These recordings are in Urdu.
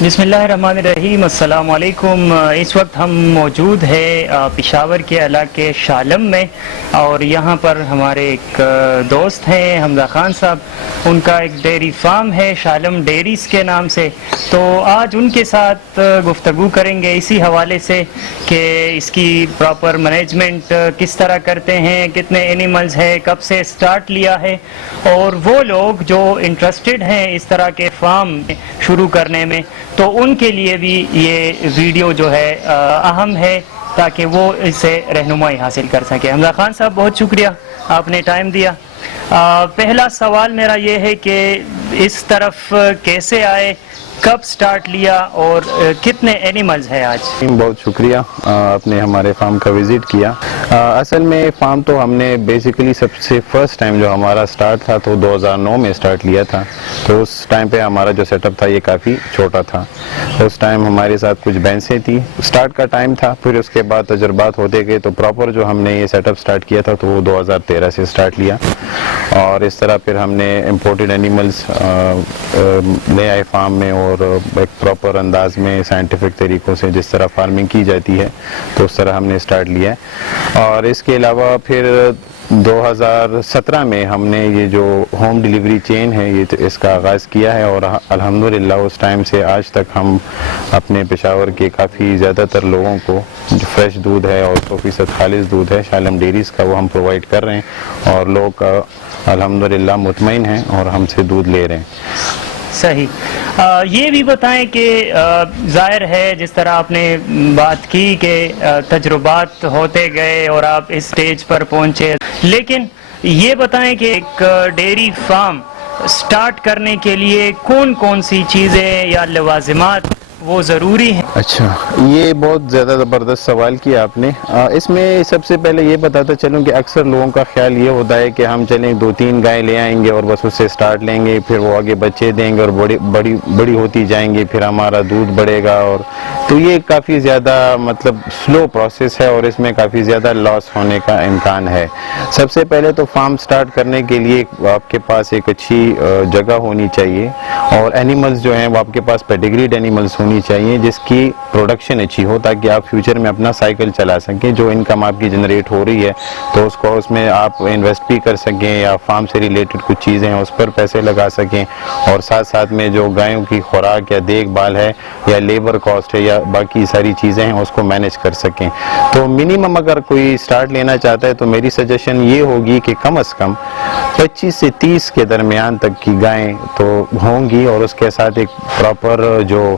بسم اللہ الرحمن الرحیم، السلام علیکم۔ اس وقت ہم موجود ہیں پشاور کے علاقے شالم میں، اور یہاں پر ہمارے ایک دوست ہیں حمزہ خان صاحب، ان کا ایک ڈیری فارم ہے شالم ڈیریز کے نام سے۔ تو آج ان کے ساتھ گفتگو کریں گے اسی حوالے سے کہ اس کی پراپر مینجمنٹ کس طرح کرتے ہیں، کتنے اینیملز ہے، کب سے سٹارٹ لیا ہے، اور وہ لوگ جو انٹرسٹڈ ہیں اس طرح کے فارم شروع کرنے میں، تو ان کے لیے بھی یہ ویڈیو جو ہے اہم ہے تاکہ وہ اس سے رہنمائی حاصل کر سکے۔ حمزہ خان صاحب بہت شکریہ، آپ نے ٹائم دیا۔ پہلا سوال میرا یہ ہے کہ اس طرف کیسے آئے، کب سٹارٹ لیا، اور کتنے اینیملز ہیں آج؟ بہت شکریہ، آپ نے ہمارے فارم کا وزٹ کیا۔ اصل میں فارم تو ہم نے بیسیکلی سب سے فرسٹ ٹائم جو ہمارا سٹارٹ تھا تو 2009 میں سٹارٹ لیا تھا۔ تو اس ٹائم پہ ہمارا جو سیٹ اپ تھا یہ کافی چھوٹا تھا۔ اس ٹائم ہمارے ساتھ کچھ بھینسیں تھی، سٹارٹ کا ٹائم تھا، پھر اس کے بعد تجربات ہوتے گئے تو پراپر جو ہم نے یہ سیٹ اپ سٹارٹ کیا تھا تو وہ 2013 سے سٹارٹ لیا، اور اس طرح پھر ہم نے امپورٹڈ اینیملز لے آئے فارم میں، اور ایک پراپر انداز میں سائنٹیفک طریقوں سے جس طرح فارمنگ کی جاتی ہے تو اس طرح ہم نے سٹارٹ لیا ہے۔ اور اس کے علاوہ پھر 2017 میں ہم نے یہ جو ہوم ڈیلیوری چین ہے یہ اس کا آغاز کیا ہے، اور الحمدللہ اس ٹائم سے آج تک ہم اپنے پشاور کے کافی زیادہ تر لوگوں کو جو فریش دودھ ہے اور 100% خالص دودھ ہے شالم ڈیریز کا وہ ہم پرووائڈ کر رہے ہیں، اور لوگ الحمدللہ مطمئن ہیں اور ہم سے دودھ لے رہے ہیں۔ صحیح۔ یہ بھی بتائیں کہ ظاہر ہے جس طرح آپ نے بات کی کہ تجربات ہوتے گئے اور آپ اس سٹیج پر پہنچے، لیکن یہ بتائیں کہ ایک ڈیری فارم سٹارٹ کرنے کے لیے کون کون سی چیزیں یا لوازمات وہ ضروری ہیں؟ اچھا، یہ بہت زیادہ زبردست سوال کیا آپ نے۔ اس میں سب سے پہلے یہ بتاتا چلوں کہ اکثر لوگوں کا خیال یہ ہوتا ہے کہ ہم چلیں 2-3 گائے لے آئیں گے اور بس اس سے سٹارٹ لیں گے، پھر وہ آگے بچے دیں گے اور بڑی ہوتی جائیں گے، پھر ہمارا دودھ بڑھے گا، اور تو یہ کافی زیادہ سلو پروسیس ہے اور اس میں کافی زیادہ لاس ہونے کا امکان ہے۔ سب سے پہلے تو فارم سٹارٹ کرنے کے لیے آپ کے پاس ایک اچھی جگہ ہونی چاہیے، اور اینیملز جو ہیں وہ آپ کے پاس پیڈیگریڈ اینیملز ہونی چاہیے جس کی پروڈکشن اچھی ہو تاکہ آپ فیوچر میں اپنا سائیکل چلا سکیں۔ جو انکم آپ کی جنریٹ ہو رہی ہے تو اس میں آپ انویسٹ بھی کر سکیں، یا فارم سے ریلیٹڈ کچھ چیزیں ہیں اس پر پیسے لگا سکیں، اور ساتھ ساتھ میں جو گایوں کی خوراک یا دیکھ بھال ہے یا لیبر کاسٹ ہے یا باقی ساری چیزیں ہیں اس کو مینیج کر سکیں۔ تو منیمم اگر کوئی سٹارٹ لینا چاہتا ہے تو میری سجیشن یہ ہوگی کہ کم از کم 25 سے 30 کے درمیان تک کی گائیں تو ہوں گی، اور اس کے ساتھ ایک پراپر جو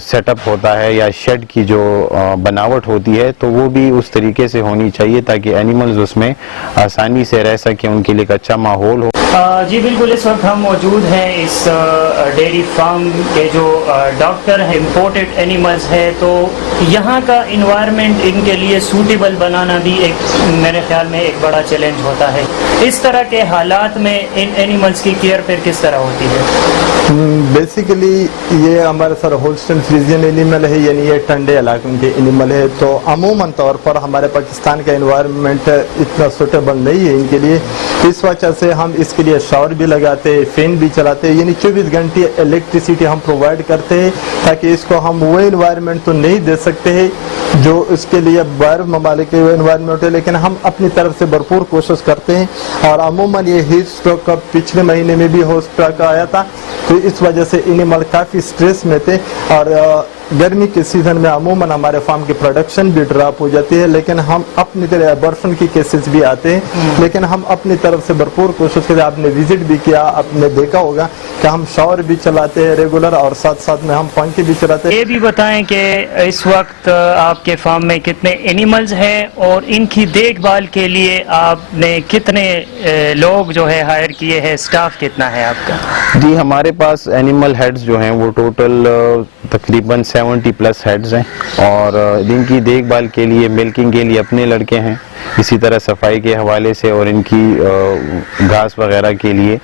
سیٹ اپ ہوتا ہے یا شیڈ کی جو بناوٹ ہوتی ہے تو وہ بھی اس طریقے سے ہونی چاہیے تاکہ اینیملز اس میں آسانی سے رہ سکیں، ان کے لیے ایک اچھا ماحول ہو۔ جی بالکل، اس وقت ہم موجود ہیں اس ڈیری فارم کے جو ڈاکٹر ہیں امپورٹڈ اینیملز ہے، تو یہاں کا انوائرمنٹ ان کے لیے سوٹیبل بنانا بھی ایک میرے خیال میں ایک بڑا چیلنج ہوتا ہے۔ اس طرح کے حالات میں ان اینیملز کی کیئر پھر کس طرح ہوتی ہے؟ بیسیکلی یہ ہمارے سر ہولسٹن فریزین اینیمل ہے، یعنی یہ ٹھنڈے علاقوں کے اینیمل ہے، تو عموماً طور پر ہمارے پاکستان کا انوائرمنٹ اتنا سوٹیبل نہیں ہے ان کے لیے، اس وجہ سے ہم اس کے لیے شاور بھی لگاتے ہیں، فین بھی چلاتے ہیں، یعنی 24 گھنٹے الیکٹریسٹی ہم پرووائڈ کرتے ہیں تاکہ اس کو ہم وہ انوائرمنٹ تو نہیں دے سکتے ہیں جو اس کے لیے باہر ممالک کے انوائرمنٹ ہے، لیکن ہم اپنی طرف سے بھرپور کوشش کرتے ہیں۔ اور عموماً یہ ہیٹ اسٹروک کا پچھلے مہینے میں بھی ہیٹ اسٹروک آیا تھا، تو اس وجہ سے اینیمل کافی سٹریس میں تھے، اور گرمی کے سیزن میں عموماً ہمارے فارم کی پروڈکشن بھی ڈراپ ہو جاتی ہے، لیکن ہم اپنی طرح برفن کی کیسز بھی آتے ہیں، لیکن ہم اپنی طرف سے بھرپور کوشش کرتے ہیں۔ آپ نے وزٹ بھی کیا، آپ نے دیکھا ہوگا کہ ہم شاور بھی چلاتے ہیں ریگولر، اور ساتھ ساتھ میں ہم پنکھے بھی چلاتے ہیں۔ یہ بھی بتائیں کہ اس وقت آپ کے فارم میں کتنے اینیملز ہیں، اور ان کی دیکھ بھال کے لیے آپ نے کتنے لوگ جو ہے ہائر کیے ہیں، سٹاف کتنا ہے آپ کا؟ جی ہمارے پاس اینیمل ہیڈز جو ہیں وہ ٹوٹل تقریباً 70+ ہیڈز ہیں، اور ان کی دیکھ بھال کے لیے ملکنگ کے لیے اپنے لڑکے ہیں، اسی طرح صفائی کے حوالے سے اور ان کی گھاس وغیرہ کے لیے۔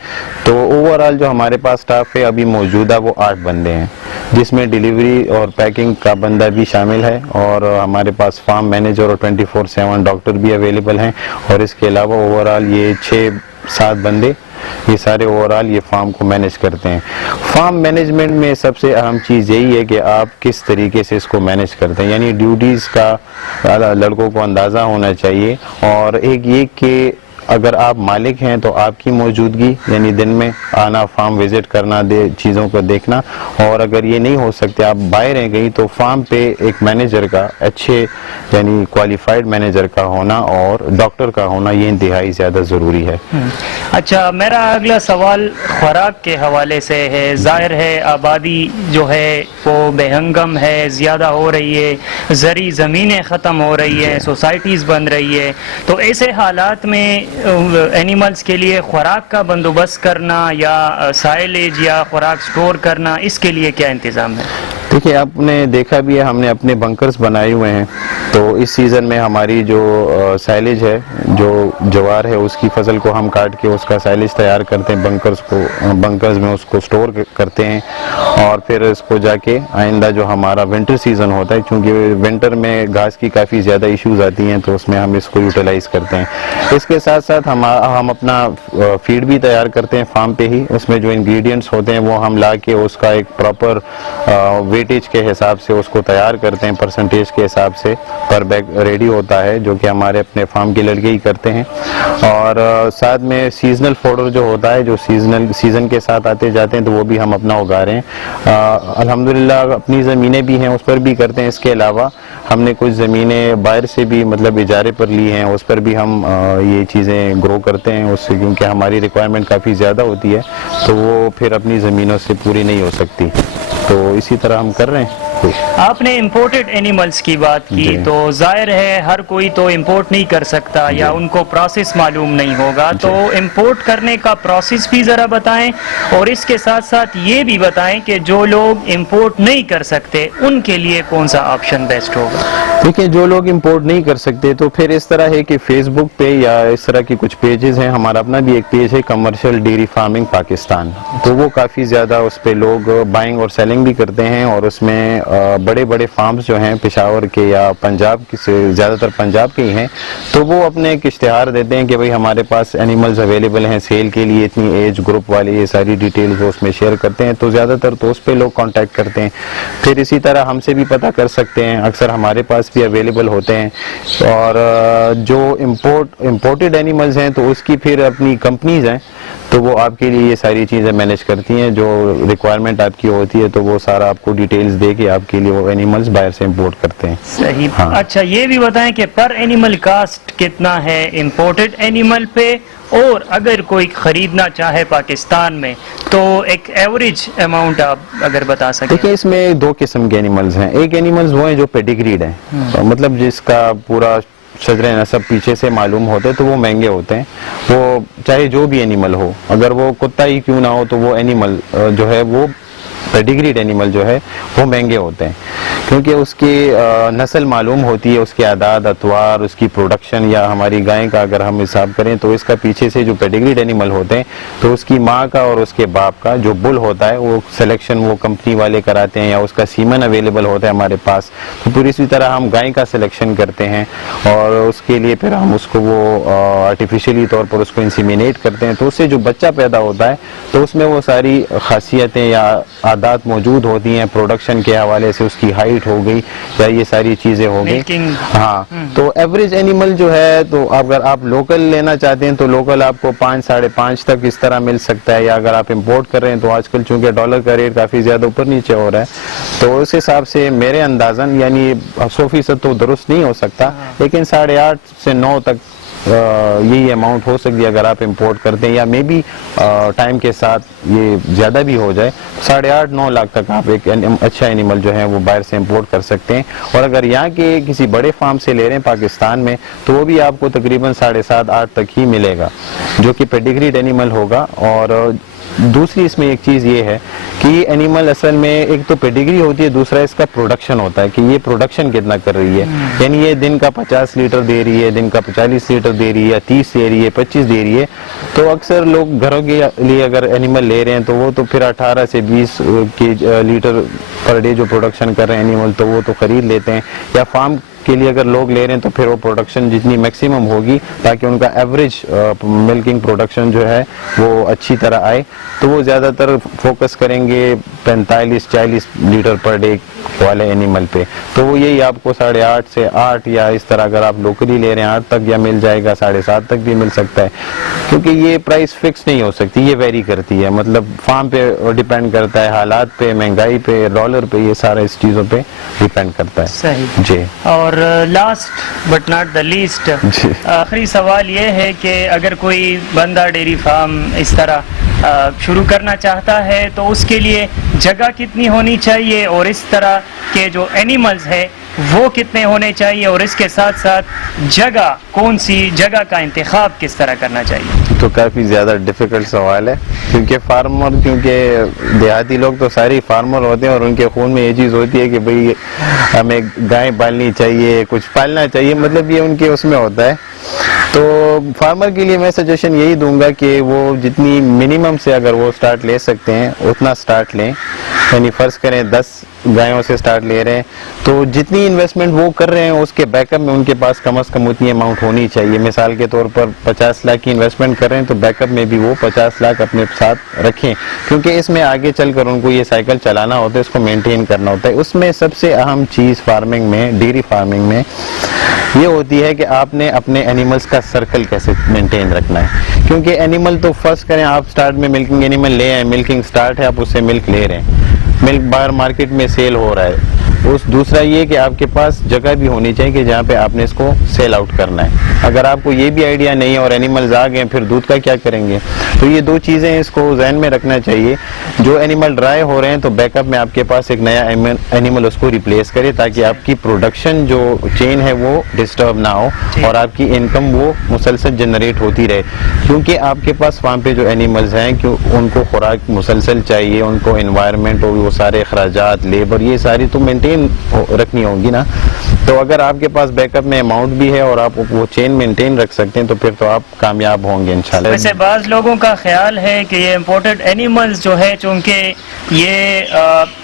تو اوورآل جو ہمارے پاس سٹاف ہے ابھی موجودہ وہ 8 بندے ہیں، جس میں ڈیلیوری اور پیکنگ کا بندہ بھی شامل ہے، اور ہمارے پاس فارم مینیجر اور 24/7 ڈاکٹر بھی اویلیبل ہیں، اور اس کے علاوہ اوورآل یہ 6-7 بندے یہ سارے اوورال یہ فارم کو مینیج کرتے ہیں. فارم مینجمنٹ میں سب سے اہم چیز یہی ہے کہ آپ کس طریقے سے اس کو مینیج کرتے ہیں, یعنی ڈیوٹیز کا لڑکوں کو اندازہ ہونا چاہیے. اور ایک یہ کہ اگر آپ مالک ہیں تو آپ کی موجودگی, یعنی دن میں آنا, فارم وزٹ کرنا, چیزوں کو دیکھنا, اور اگر یہ نہیں ہو سکتے آپ باہر ہیں کہیں, تو فارم پہ ایک مینیجر کا, اچھے یعنی کوالیفائڈ مینیجر کا ہونا اور ڈاکٹر کا ہونا, یہ انتہائی زیادہ ضروری ہے. اچھا, میرا اگلا سوال خوراک کے حوالے سے ہے. ظاہر ہے آبادی جو ہے وہ بے ہنگم ہے, زیادہ ہو رہی ہے, زرعی زمینیں ختم ہو رہی ہیں, سوسائٹیز بن رہی ہے, تو ایسے حالات میں اینیملز کے لیے خوراک کا بندوبست کرنا یا سائلیج یا خوراک سٹور کرنا, اس کے لیے کیا انتظام ہے؟ دیکھیے, آپ نے دیکھا بھی ہے, ہم نے اپنے بنکرز بنائے ہوئے ہیں. تو اس سیزن میں ہماری جو سائلیج ہے, جو جوار ہے, اس کی فصل کو ہم کاٹ کے اس کا سائلیج تیار کرتے ہیں, بنکرز میں اس کو سٹور کرتے ہیں, اور پھر اس کو جا کے آئندہ جو ہمارا ونٹر سیزن ہوتا ہے, چونکہ ونٹر میں گھاس کی کافی زیادہ ایشوز آتی ہیں, تو اس میں ہم اس کو یوٹیلائز کرتے ہیں. اس کے ساتھ ساتھ ہم اپنا فیڈ بھی تیار کرتے ہیں فارم پہ ہی. اس میں جو انگریڈینٹس ہوتے ہیں وہ ہم لا کے اس کا ایک پراپر ویٹیج کے حساب سے اس کو تیار کرتے ہیں, پرسنٹیج کے حساب سے پر بیگ ریڈی ہوتا ہے, جو کہ ہمارے اپنے فارم کے لڑکے ہی کرتے ہیں. اور ساتھ میں سیزنل فوڈر جو ہوتا ہے, جو سیزن کے ساتھ آتے جاتے ہیں, تو وہ بھی ہم اپنا اگا رہے ہیں. الحمدللہ اپنی زمینیں بھی ہیں, اس پر بھی کرتے ہیں. اس کے علاوہ ہم نے کچھ زمینیں باہر سے بھی مطلب اجارے پر لی ہیں, اس پر بھی ہم یہ چیزیں گرو کرتے ہیں اس سے, کیونکہ ہماری ریکوائرمنٹ کافی زیادہ ہوتی ہے, تو وہ پھر اپنی زمینوں سے پوری نہیں ہو سکتی. تو اسی طرح ہم کر رہے ہیں. آپ نے امپورٹڈ اینیملز کی بات کی, تو ظاہر ہے ہر کوئی تو امپورٹ نہیں کر سکتا, یا ان کو پروسیس معلوم نہیں ہوگا, تو امپورٹ کرنے کا پروسیس بھی ذرا بتائیں, اور اس کے ساتھ ساتھ یہ بھی بتائیں کہ جو لوگ امپورٹ نہیں کر سکتے ان کے لیے کون سا آپشن بیسٹ ہوگا. دیکھیں, جو لوگ امپورٹ نہیں کر سکتے تو پھر اس طرح ہے کہ فیس بک پہ یا اس طرح کی کچھ پیجز ہیں, ہمارا اپنا بھی ایک پیج ہے کمرشل ڈیری فارمنگ پاکستان, تو وہ کافی زیادہ اس پہ لوگ بائنگ اور سیلنگ بھی کرتے ہیں. اور اس میں بڑے بڑے فارمز جو ہیں پشاور کے یا پنجاب سے, زیادہ تر پنجاب کے ہی ہیں, تو وہ اپنے ایک اشتہار دیتے ہیں کہ بھئی ہمارے پاس اینیملز اویلیبل ہیں سیل کے لیے, اتنی ایج گروپ والے, یہ ساری ڈیٹیلز وہ اس میں شیئر کرتے ہیں. تو زیادہ تر تو اس پہ لوگ کانٹیکٹ کرتے ہیں. پھر اسی طرح ہم سے بھی پتہ کر سکتے ہیں, اکثر ہمارے پاس بھی اویلیبل ہوتے ہیں. اور جو امپورٹڈ اینیملز ہیں تو اس کی پھر اپنی کمپنیز ہیں, تو وہ آپ کے لیے یہ ساری چیزیں مینیج کرتی ہیں. جو ریکوائرمنٹ آپ کی ہوتی ہے تو وہ سارا آپ کو ڈیٹیلز دے کے آپ کے لیے وہ اینیملز باہر سے امپورٹ کرتے ہیں. صحیح. اچھا, یہ بھی بتائیں کہ پر اینیمل کاسٹ کتنا ہے امپورٹڈ اینیمل پہ, اور اگر کوئی خریدنا چاہے پاکستان میں تو ایک ایوریج اماؤنٹ آپ اگر بتا سکیں. دیکھیں, اس میں دو قسم کے اینیملز ہیں. ایک اینیملز وہ ہیں جو پیڈیگریڈ ہیں, مطلب جس کا پورا شجر نسب پیچھے سے معلوم ہوتے, تو وہ مہنگے ہوتے ہیں. وہ چاہے جو بھی اینیمل ہو, اگر وہ کتا ہی کیوں نہ ہو, تو وہ اینیمل جو ہے وہ پیڈیگریڈ اینیمل جو ہے وہ مہنگے ہوتے ہیں, کیونکہ اس کی نسل معلوم ہوتی ہے, اس کے اعداد اطوار, اس کی پروڈکشن. یا ہماری گائیں کا اگر ہم حساب کریں تو اس کا پیچھے سے جو پیڈیگریڈ اینیمل ہوتے ہیں, تو اس کی ماں کا اور اس کے باپ کا جو بل ہوتا ہے وہ سلیکشن وہ کمپنی والے کراتے ہیں, یا اس کا سیمن اویلیبل ہوتا ہے ہمارے پاس. تو پھر اسی طرح ہم گائیں کا سلیکشن کرتے ہیں, اور اس کے لیے پھر ہم اس کو وہ آرٹیفیشلی طور پر اس کو انسیمینیٹ کرتے ہیں. تو اس سے جو بچہ پیدا ہوتا ہے تو اس میں وہ ساری خاصیتیں یا عادات موجود ہوتی ہیں. پروڈکشن کے حوالے سے اس کی ہائٹ ہو گئی, یا یہ ساری چیزیں ہو گئی. ہاں, تو ایوریج اینیمل جو ہے, تو اگر آپ لوکل لینا چاہتے ہیں تو لوکل آپ کو 5-5.5 تک اس طرح مل سکتا ہے. یا اگر آپ امپورٹ کر رہے ہیں تو آج کل چونکہ ڈالر کا ریٹ کافی زیادہ اوپر نیچے ہو رہا ہے, تو اس حساب سے میرے اندازاً, یعنی 100% تو درست نہیں ہو سکتا, لیکن 8.5 سے 9 تک یہی اماؤنٹ ہو سکتی ہے اگر آپ امپورٹ کرتے ہیں. یا مے بی ٹائم کے ساتھ یہ زیادہ بھی ہو جائے, 8.5-9 لاکھ تک آپ ایک اچھا اینیمل جو ہے وہ باہر سے امپورٹ کر سکتے ہیں. اور اگر یہاں کے کسی بڑے فارم سے لے رہے ہیں پاکستان میں, تو وہ بھی آپ کو تقریباً 7.5-8 تک ہی ملے گا, جو کہ پیڈیگریڈ اینیمل ہوگا. اور دوسری اس میں ایک چیز یہ ہے کہ یہ اینیمل اصل میں ایک تو پیڈیگری ہوتی ہے, دوسرا اس کا پروڈکشن ہوتا ہے کہ یہ پروڈکشن کتنا کر رہی ہے. یعنی یہ دن کا 50 لیٹر دے رہی ہے, دن کا 40 لیٹر دے رہی ہے, 30 دے رہی ہے, 25 دے رہی ہے. تو اکثر لوگ گھروں کے لیے اگر اینیمل لے رہے ہیں تو وہ تو پھر 18 سے 20 لیٹر پر ڈے جو پروڈکشن کر رہے ہیں اینیمل, تو وہ تو خرید لیتے ہیں. یا فارم کے لیے اگر لوگ لے رہے ہیں تو پھر وہ پروڈکشن جتنی میکسیمم ہوگی تاکہ ان کا ایوریج ملکنگ پروڈکشن جو ہے وہ اچھی طرح آئے، تو وہ زیادہ تر فوکس کریں گے 45-40 لیٹر پر ڈے والے اینیمل پہ. تو وہ یہی آپ کو 8.5 سے 8 یا اس طرح اگر آپ لوکلی لے رہے ہیں 8 تک یا مل جائے گا، 7.5 تک بھی مل سکتا ہے، کیونکہ یہ پرائس فکس نہیں ہو سکتی، یہ ویری کرتی ہے، مطلب فارم پہ ڈیپینڈ کرتا ہے، حالات پہ، مہنگائی پہ، ڈالر پہ، یہ سارے اس چیزوں پہ ڈیپینڈ کرتا ہے. صحیح جی. اور last but not the least, جی. آخری سوال یہ ہے کہ اگر کوئی بندہ ڈیری فارم اس طرح شروع کرنا چاہتا ہے تو اس کے لیے جگہ کتنی ہونی چاہیے، اور اس طرح کے جو اینیملز ہے وہ کتنے ہونے چاہیے، اور اس کے ساتھ ساتھ جگہ کون سی جگہ کا انتخاب کس طرح کرنا چاہیے؟ تو کافی زیادہ ڈیفیکلٹ سوال ہے، کیونکہ دیہاتی لوگ تو سارے فارمر ہوتے ہیں اور ان کے خون میں یہ چیز ہوتی ہے کہ بھئی ہمیں گائے پالنی چاہیے، کچھ پالنا چاہیے، مطلب یہ ان کے اس میں ہوتا ہے. تو فارمر کے لیے میں سجیشن یہی دوں گا کہ وہ جتنی منیمم سے اگر وہ سٹارٹ لے سکتے ہیں اتنا سٹارٹ لیں. یعنی فرض کریں 10 گایوں سے سٹارٹ لے رہے ہیں تو جتنی انویسٹمنٹ وہ کر رہے ہیں اس کے بیک اپ میں ان کے پاس کم از کم اتنی اماؤنٹ ہونی چاہیے. مثال کے طور پر 50 لاکھ کی انویسٹمنٹ کر رہے ہیں تو بیک اپ میں بھی وہ 50 لاکھ اپنے ساتھ رکھیں، کیونکہ اس میں آگے چل کر ان کو یہ سائیکل چلانا ہوتا ہے، اس کو مینٹین کرنا ہوتا ہے. اس میں سب سے اہم چیز فارمنگ میں، ڈیری فارمنگ میں یہ ہوتی ہے کہ آپ نے اپنے اینیملز کا سرکل کیسے مینٹین رکھنا ہے. کیونکہ اینیمل تو فرض کریں آپ سٹارٹ میں ملکنگ اینیمل لے آئے، ملکنگ سٹارٹ ہے، آپ اس سے ملک لے رہے ہیں، ملک باہر مارکیٹ میں سیل ہو رہا ہے. دوسرا یہ کہ آپ کے پاس جگہ بھی ہونی چاہیے کہ جہاں پہ آپ نے اس کو سیل آؤٹ کرنا ہے. اگر آپ کو یہ بھی آئیڈیا نہیں ہے اور اینیملز آ گئے پھر دودھ کا کیا کریں گے؟ تو یہ دو چیزیں اس کو ذہن میں رکھنا چاہیے. جو اینیمل ڈرائی ہو رہے ہیں تو بیک اپ میں آپ کے پاس ایک نیا اینیمل اس کو ریپلیس کرے تاکہ آپ کی پروڈکشن جو چین ہے وہ ڈسٹرب نہ ہو اور آپ کی انکم وہ مسلسل جنریٹ ہوتی رہے. کیونکہ آپ کے پاس وہاں پہ جو اینیملز ہیں کہ ان کو خوراک مسلسل چاہیے، ان کو انوائرمنٹ اور وہ سارے اخراجات، لیبر، یہ ساری تو مینٹین رکھنی ہوگی نا. تو اگر آپ کے پاس بیک اپ میں اماؤنٹ بھی ہے اور آپ وہ چین مینٹین رکھ سکتے ہیں تو پھر تو آپ کامیاب ہوں گے انشاءاللہ. ویسے بعض لوگوں کا خیال ہے کہ یہ امپورٹڈ اینیملز جو ہے چونکہ یہ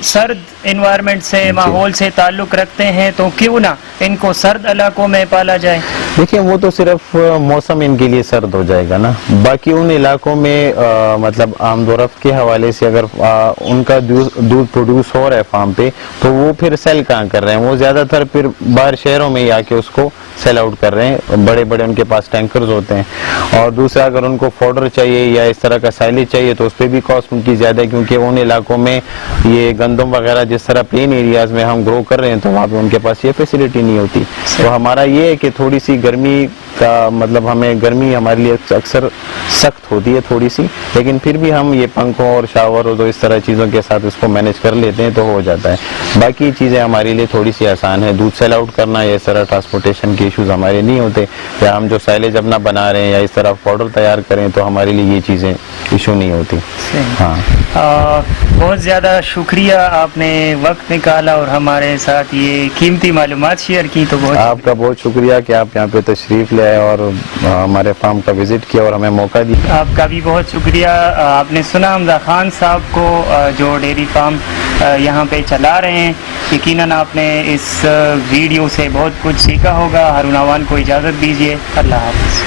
سرد انوائرمنٹ سے، ماحول سے تعلق رکھتے ہیں تو کیوں نہ ان کو سرد علاقوں میں پالا جائے؟ دیکھیں وہ تو صرف موسم ان کے لیے سرد ہو جائے گا نا، باقی ان علاقوں میں مطلب آمد و رفت کے حوالے سے اگر ان کا دودھ پروڈیوس ہو رہا ہے فارم پہ تو وہ پھر سیل کہاں کر رہے ہیں؟ وہ زیادہ تر پھر باہر شہروں میں ہی آ کے اس کو سیل آؤٹ کر رہے ہیں، بڑے بڑے ان کے پاس ٹینکرز ہوتے ہیں. اور دوسرا اگر ان کو فوڈر چاہیے یا اس طرح کا سائلیج چاہیے تو اس پہ بھی کاسٹ ان کی زیادہ ہے، کیونکہ ان علاقوں میں یہ گندم وغیرہ جس طرح پلین ایریاز میں ہم گرو کر رہے ہیں تو وہاں پہ ان کے پاس یہ فیسلٹی نہیں ہوتی. تو ہمارا یہ ہے کہ تھوڑی سی گرمی کا مطلب ہمیں گرمی ہمارے لیے اکثر سخت ہوتی ہے تھوڑی سی، لیکن پھر بھی ہم یہ پنکھوں اور شاور اور اس طرح چیزوں کے ساتھ اس کو مینیج کر لیتے ہیں تو ہو جاتا ہے. باقی چیزیں ہمارے لیے تھوڑی سی آسان ہے. دودھ سیل آؤٹ کرنا یا اس طرح ٹرانسپورٹیشن کے ایشوز ہمارے نہیں ہوتے، یا ہم جو سائلیج اپنا بنا رہے ہیں یا اس طرح پاؤڈر تیار کریں تو ہمارے لیے یہ چیزیں ایشو نہیں ہوتی. ہاں بہت زیادہ شکریہ، آپ نے وقت نکالا اور ہمارے ساتھ یہ قیمتی معلومات شیئر کی. تو بہت آپ کا بہت شکریہ کہ آپ یہاں پہ تشریف لے آئے اور ہمارے فارم کا وزٹ کیا اور ہمیں موقع دیا. آپ کا بھی بہت شکریہ. آپ نے سنا حمزہ خان صاحب کو جو ڈیری فارم یہاں پہ چلا رہے ہیں. یقیناً آپ نے اس ویڈیو سے بہت کچھ سیکھا ہوگا. ہارون اعوان کو اجازت دیجیے. اللہ حافظ.